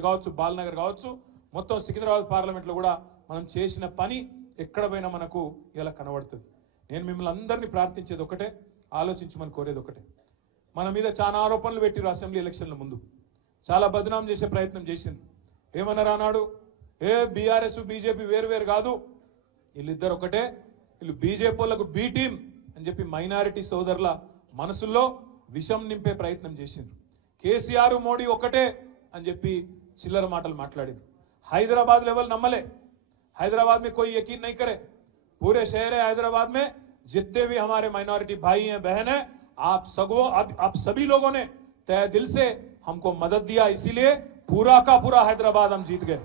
ఒకటి కావచ్చు, బాలనగర్ కావచ్చు, మొత్తం సికింద్రాబాద్ పార్లమెంట్లో కూడా మనం చేసిన పని ఎక్కడ పోయినా మనకు ఇలా కనబడుతుంది. నేను మిమ్మల్ని అందరినీ ప్రార్థించేది ఒకటే, ఆలోచించమని కోరేది ఒకటే. మన మీద చాలా ఆరోపణలు పెట్టిరు అసెంబ్లీ ఎలక్షన్ల ముందు, చాలా బదనాం చేసే ప్రయత్నం చేసింది. ఏమన్నారు అన్నాడు, బీఆర్ఎస్ బీజేపీ వేరు కాదు, వీళ్ళిద్దరు ఒకటే, వీళ్ళు బీజేపీ వాళ్ళకు బీ టీం అని చెప్పి మైనారిటీ సోదరుల మనసుల్లో విషం నింపే ప్రయత్నం చేసిండ్రు. కేసీఆర్ మోడీ ఒకటే అని చెప్పి చిల్లర మాటలు మాట్లాడింది. हैदराबाद लेवल नम्मले, हैदराबाद में कोई यकीन नहीं करे, पूरे शहर है हैदराबाद में जितने भी हमारे माइनॉरिटी भाई हैं बहन हैं, आप सभी लोगों ने तय दिल से हमको मदद दिया, इसीलिए पूरा का पूरा हैदराबाद हम जीत गए।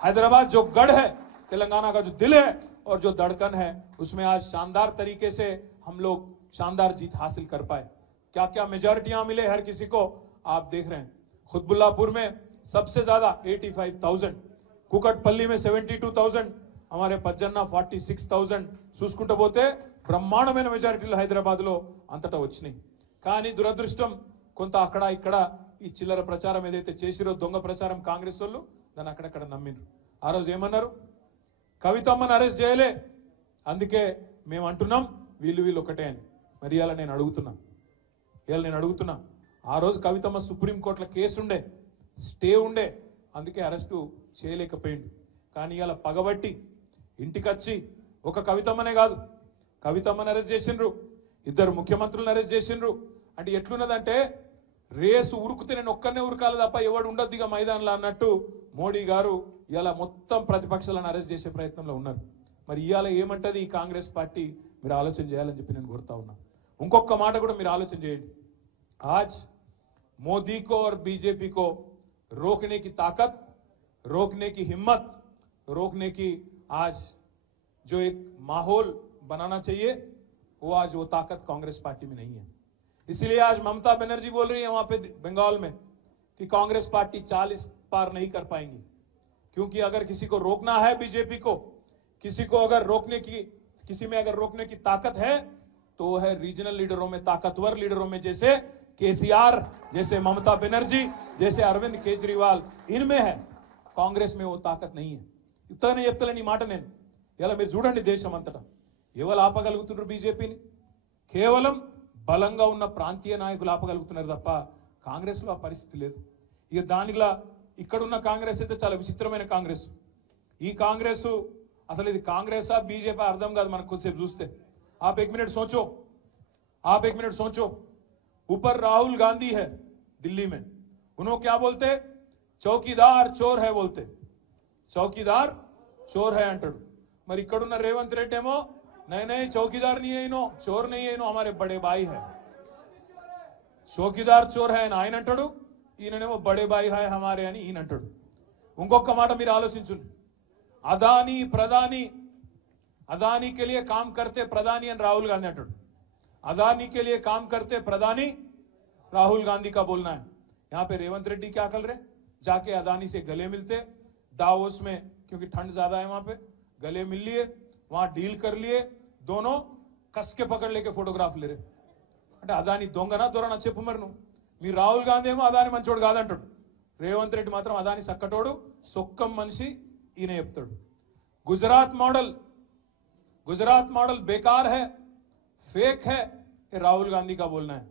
हैदराबाद जो गढ़ है, तेलंगाना का जो दिल है और जो धड़कन है, उसमें आज शानदार तरीके से हम लोग शानदार जीत हासिल कर पाए। क्या क्या मेजॉरिटियां मिले हर किसी को आप देख रहे हैं। खुतबुल्लापुर में सबसे ज्यादा 85,000, कुकटपल्ली में 72,000, हमारे पज्जन्ना 46,000 చూసుకుంటూ పోతే బ్రహ్మాండమైన మెజారిటీలు హైదరాబాద్లో అంతటా వచ్చినాయి. కానీ దురదృష్టం కొంత అక్కడ ఇక్కడ ఈ చిల్లర ప్రచారం ఏదైతే చేసిరో దొంగ ప్రచారం కాంగ్రెస్ వాళ్ళు దాన్ని అక్కడక్కడ నమ్మిండ్రు. ఆ రోజు ఏమన్నారు, కవితమ్మని అరెస్ట్ చేయలే, అందుకే మేము అంటున్నాం వీళ్ళు ఒకటే అని. మరి ఇవాళ నేను అడుగుతున్నా, ఆ రోజు కవితమ్మ సుప్రీంకోర్టులో కేసు ఉండే, స్టే ఉండే, అందుకే అరెస్టు చేయలేకపోయింది. కానీ ఇలా పగబట్టి ఇంటికొచ్చి ఒక కవితమ్మనే కాదు, కవితమ్మని అరెస్ట్ చేసిండ్రు, ఇద్దరు ముఖ్యమంత్రులను అరెస్ట్ చేసిండ్రు. అంటే ఎట్లున్నదంటే రేసు ఉరుకుతే నేను ఒక్కనే ఉరకాలి తప్ప ఎవడు ఉండొద్దు ఇక మైదానంలో అన్నట్టు మోడీ గారు ఇలా మొత్తం ప్రతిపక్షాలను అరెస్ట్ చేసే ప్రయత్నంలో ఉన్నారు. మరి ఇవాళ ఏమంటది ఈ కాంగ్రెస్ పార్టీ, మీరు ఆలోచన చేయాలని చెప్పి నేను కోరుతా ఉన్నా. ఇంకొక మాట కూడా మీరు ఆలోచన చేయండి. आज मोदी को और बीजेपी को रोकने की ताकत, रोकने की हिम्मत, रोकने की आज जो एक माहौल बनाना चाहिए, वो आज वो ताकत कांग्रेस पार्टी में नहीं है। इसलिए आज ममता बनर्जी बोल रही है वहां पे बंगाल में कि कांग्रेस पार्टी 40 पार नहीं कर पाएंगी, क्योंकि अगर किसी को रोकना है बीजेपी को, किसी को अगर किसी में अगर रोकने की ताकत है तो वो है रीजनल लीडरों में, ताकतवर लीडरों में, जैसे केसीआर, जैसे ममता बनर्जी, जैसे अरविंद केजरीवाल, इनमें है। कांग्रेस में वो ताकत नहीं है. इतने చెప్తలేని మాట నేను ఇలా మీరు చూడండి దేశం అంతటా ఎవరు ఆపగలుగుతున్నారు బీజేపీని, కేవలం బలంగా ఉన్న ప్రాంతీయ నాయకులు ఆపగలుగుతున్నారు తప్ప కాంగ్రెస్ లో ఆ పరిస్థితి లేదు. ఇక దానిలా ఇక్కడున్న కాంగ్రెస్ అయితే చాలా విచిత్రమైన కాంగ్రెస్. ఈ కాంగ్రెస్ అసలు ఇది కాంగ్రెసా బీజేపీ అర్థం కాదు మనకు కొద్దిసేపు చూస్తే. आप एक मिनट सोचो, ऊपर राहुल गांधी है दिल्ली में, उन्होंने क्या बोलते, चौकीदार चोर है बोलते, चौकीदार चोर है अंटाడు. మరి ఇక్కడున్న రేవంత్ రెడ్డి ఏమో नहीं चौकीदार नहीं है इनो, चोर नहीं है इनो, हमारे बड़े भाई है, चौकीदार चोर है ఆయన అంటాడు, ఈయననేమో బడే భాయ్ है हमारे అని ఈయన అంటాడు. ఇంకొక మాట మీరు ఆలోచించండి, अदानी के लिए काम करते प्रधानी and राहुल गांधी अंटाడు. अदानी के लिए काम करते प्रधानी राहुल गांधी का बोलना है. यहाँ पे रेवंत रेड्डी क्या कर रहे, जाके अदानी से गले मिलते दावोस में, क्योंकि ठंड ज्यादा है वहां पे, गले मिल लिए, वहां डील कर लिए, दोनों कस के पकड़ लेके फोटोग्राफ ले रहे. అంటే అదాని దొంగనా దొరనా చెప్పు మరి నువ్వు. మీ రాహుల్ గాంధీ ఏమో అదాని మంచోడు కాదంటాడు, రేవంత్ రెడ్డి మాత్రం అదాని సక్కటోడు, సొక్కం మనిషి ఈయన చెప్తాడు. गुजरात मॉडल बेकार है, फेक है, ये राहुल गांधी का बोलना है.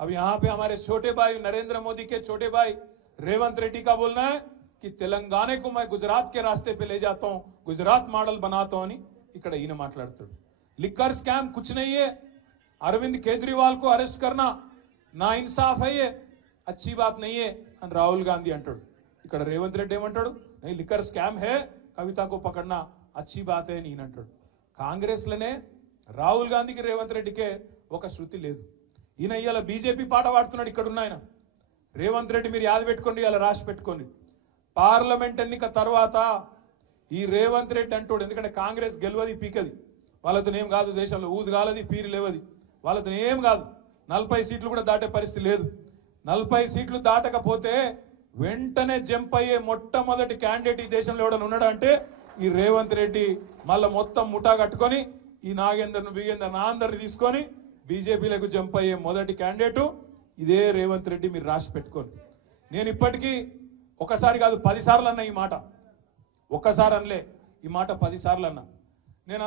अब यहां पे हमारे छोटे भाई नरेंद्र मोदी के छोटे भाई रेवंत रेड्डी का बोलना है कि तेलंगाना को मैं गुजरात के रास्ते पे ले जाता हूं, गुजरात मॉडल बनाता हूं అని ఇక్కడ ఈయన మాట్లాడుతాడు. लिकर स्कैम कुछ नहीं है, अरविंद केजरीवाल को अरेस्ट करना ना इंसाफ है, ये अच्छी बात नहीं है అని రాహుల్ గాంధీ అంటాడు. ఇక్కడ రేవంత్ రెడ్డి ఏమంటాడు, नहीं लिकर स्कैम है, कविता को पकड़ना अच्छी बात है అని ఈయన అంటాడు. కాంగ్రెస్ లోనే రాహుల్ గాంధీకి రేవంత్ రెడ్డికే ఒక శృతి లేదు. ఈయన ఇవాళ బీజేపీ పాట పాడుతున్నాడు. ఇక్కడ ఉన్న ఆయన రేవంత్ రెడ్డి, మీరు యాద పెట్టుకోండి, ఇలా రాసి పెట్టుకోండి, పార్లమెంట్ ఎన్నిక తర్వాత ఈ రేవంత్ రెడ్డి అంటాడు, ఎందుకంటే కాంగ్రెస్ గెలవది పీకది, వాళ్ళతో ఏం కాదు, దేశంలో ఊదు కాలది పీరు లేవది, వాళ్ళతో ఏం కాదు, 40 సీట్లు కూడా దాటే పరిస్థితి లేదు. 40 సీట్లు దాటకపోతే వెంటనే జంప్ అయ్యే మొట్టమొదటి క్యాండిడేట్ ఈ దేశంలో ఎవడన్నా ఉన్నాడా అంటే ఈ రేవంత్ రెడ్డి. మళ్ళా మొత్తం ముఠా కట్టుకొని ఈ నాగేందర్ను బిగేందర్ నా అందరిని తీసుకొని బీజేపీలకు జంప్ అయ్యే మొదటి క్యాండిడేటు ఇదే రేవంత్ రెడ్డి, మీరు రాసి పెట్టుకోండి. నేను ఇప్పటికీ ఒకసారి కాదు 10 సార్లు అన్న ఈ మాట, ఒక్కసారి అనలే ఈ మాట 10 సార్లు అన్నా నేను.